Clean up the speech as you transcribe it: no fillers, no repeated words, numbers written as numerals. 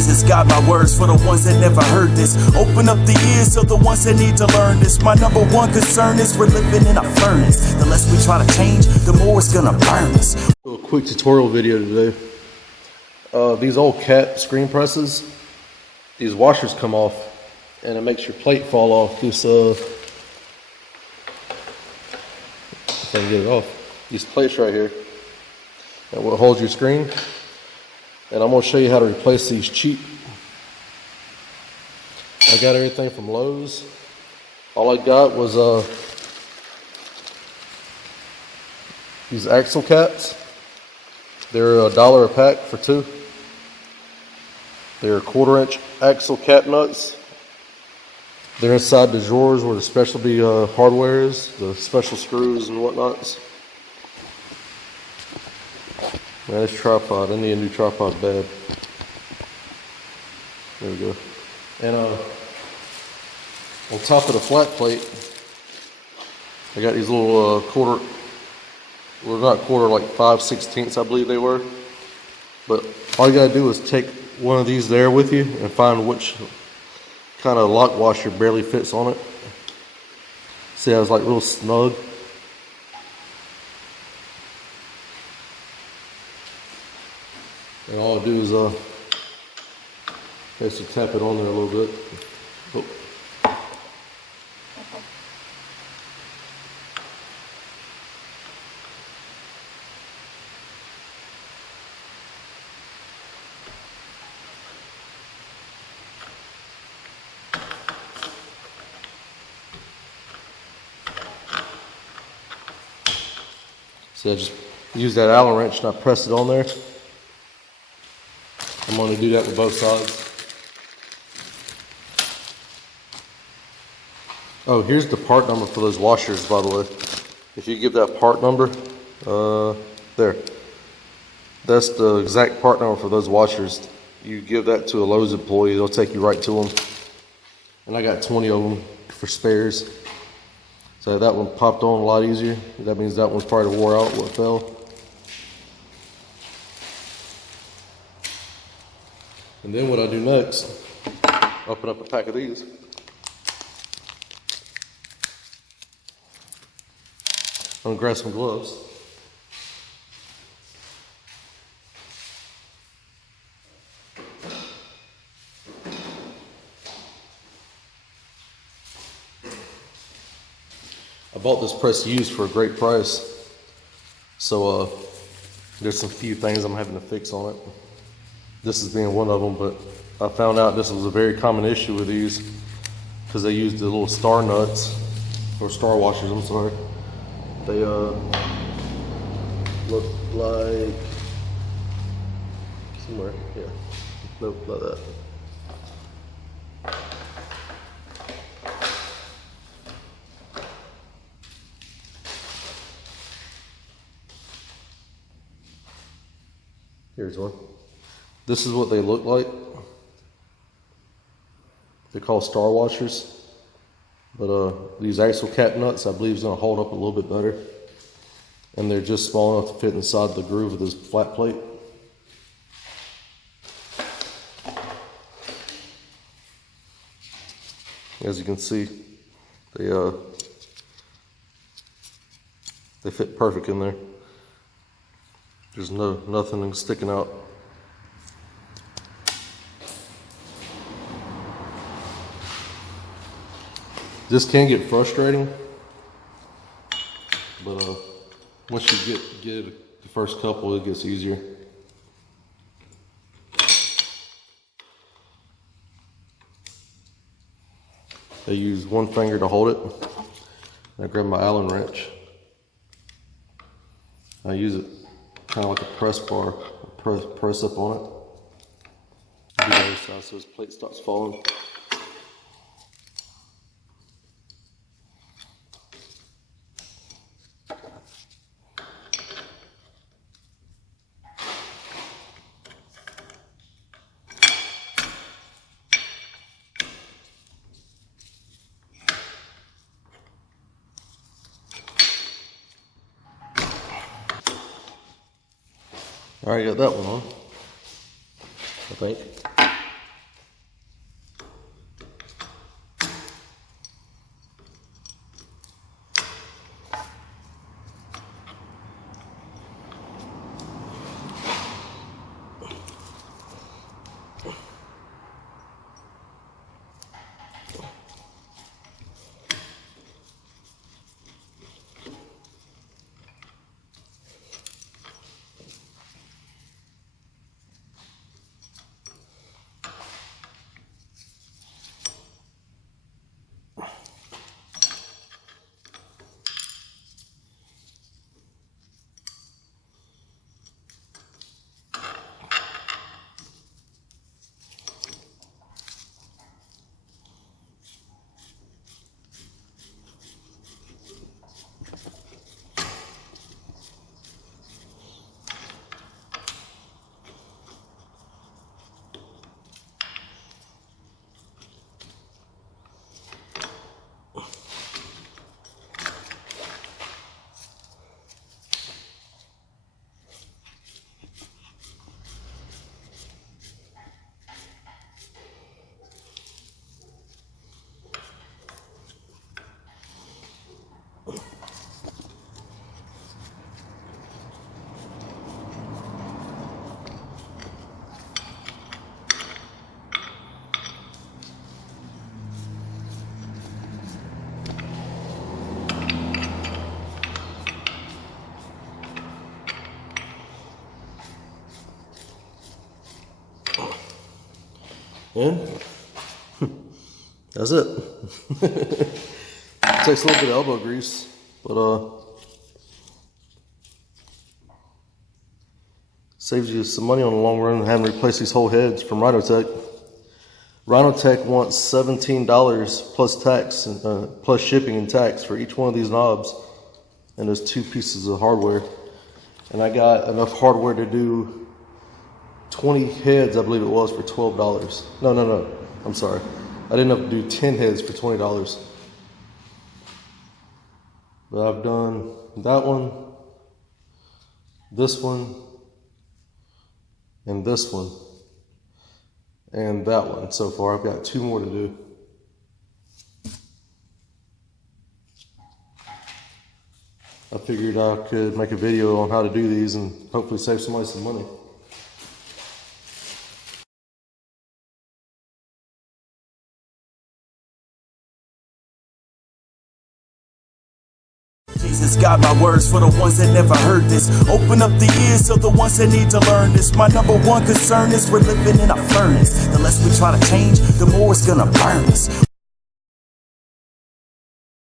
Jesus got my words for the ones that never heard this. Open up the ears of the ones that need to learn this. My number one concern is we're living in a furnace. The less we try to change, the more it's gonna burn us. A quick tutorial video today. These old cat screen presses, these washers come off and it makes your plate fall off. This if I can get it off. These plates right here, and what holds your screen. And I'm going to show you how to replace these cheap. I got everything from Lowe's. All I got was these axle caps. They're $1 a pack for 2. They're 1/4-inch axle cap nuts. They're inside the drawers where the specialty hardware is, the special screws and whatnots. Man, this tripod, I need a new tripod bad. There we go. And on top of the flat plate, I got these little like 5/16 I believe they were. But all you gotta do is take one of these there with you and find which kind of lock washer barely fits on it. See how it's like real snug? And all I do is just tap it on there a little bit. Oh. So I just use that Allen wrench and I press it on there. I'm going to do that with both sides. Oh, here's the part number for those washers, by the way. If you give that part number, there. That's the exact part number for those washers. You give that to a Lowe's employee, they'll take you right to them. And I got 20 of them for spares. So that one popped on a lot easier. That means that one's probably wore out what fell. And then what I do next, open up a pack of these. I'm gonna grab some gloves. I bought this press used for a great price. So there's some few things I'm having to fix on it. This is being one of them, but I found out this was a very common issue with these because they used the little star nuts, or star washers, I'm sorry. They look like somewhere, yeah, nope, not that. Here's one. This is what they look like. They're called star washers. But these axle cap nuts, I believe, is going to hold up a little bit better. And they're just small enough to fit inside the groove of this flat plate. As you can see, they fit perfect in there. There's nothing sticking out. This can get frustrating, but once you get the first couple, it gets easier. I use one finger to hold it. I grab my Allen wrench. I use it kind of like a press bar, press up on it. Do the other side so his plate stops falling. Alright, got that one on, I think. And that's it. Takes a little bit of elbow grease, but saves you some money on the long run having to replace these whole heads from Ryonet. Ryonet wants $17 plus tax and plus shipping and tax for each one of these knobs and those 2 pieces of hardware. And I got enough hardware to do 20 heads, I believe it was, for $12. No, I'm sorry. I didn't have to do 10 heads for $20. But I've done that one, this one, and this one, and that one so far. I've got 2 more to do. I figured I could make a video on how to do these and hopefully save somebody some money. Jesus got my words for the ones that never heard this. Open up the ears of the ones that need to learn this. My number one concern is we're living in a furnace. The less we try to change, the more it's gonna burn us.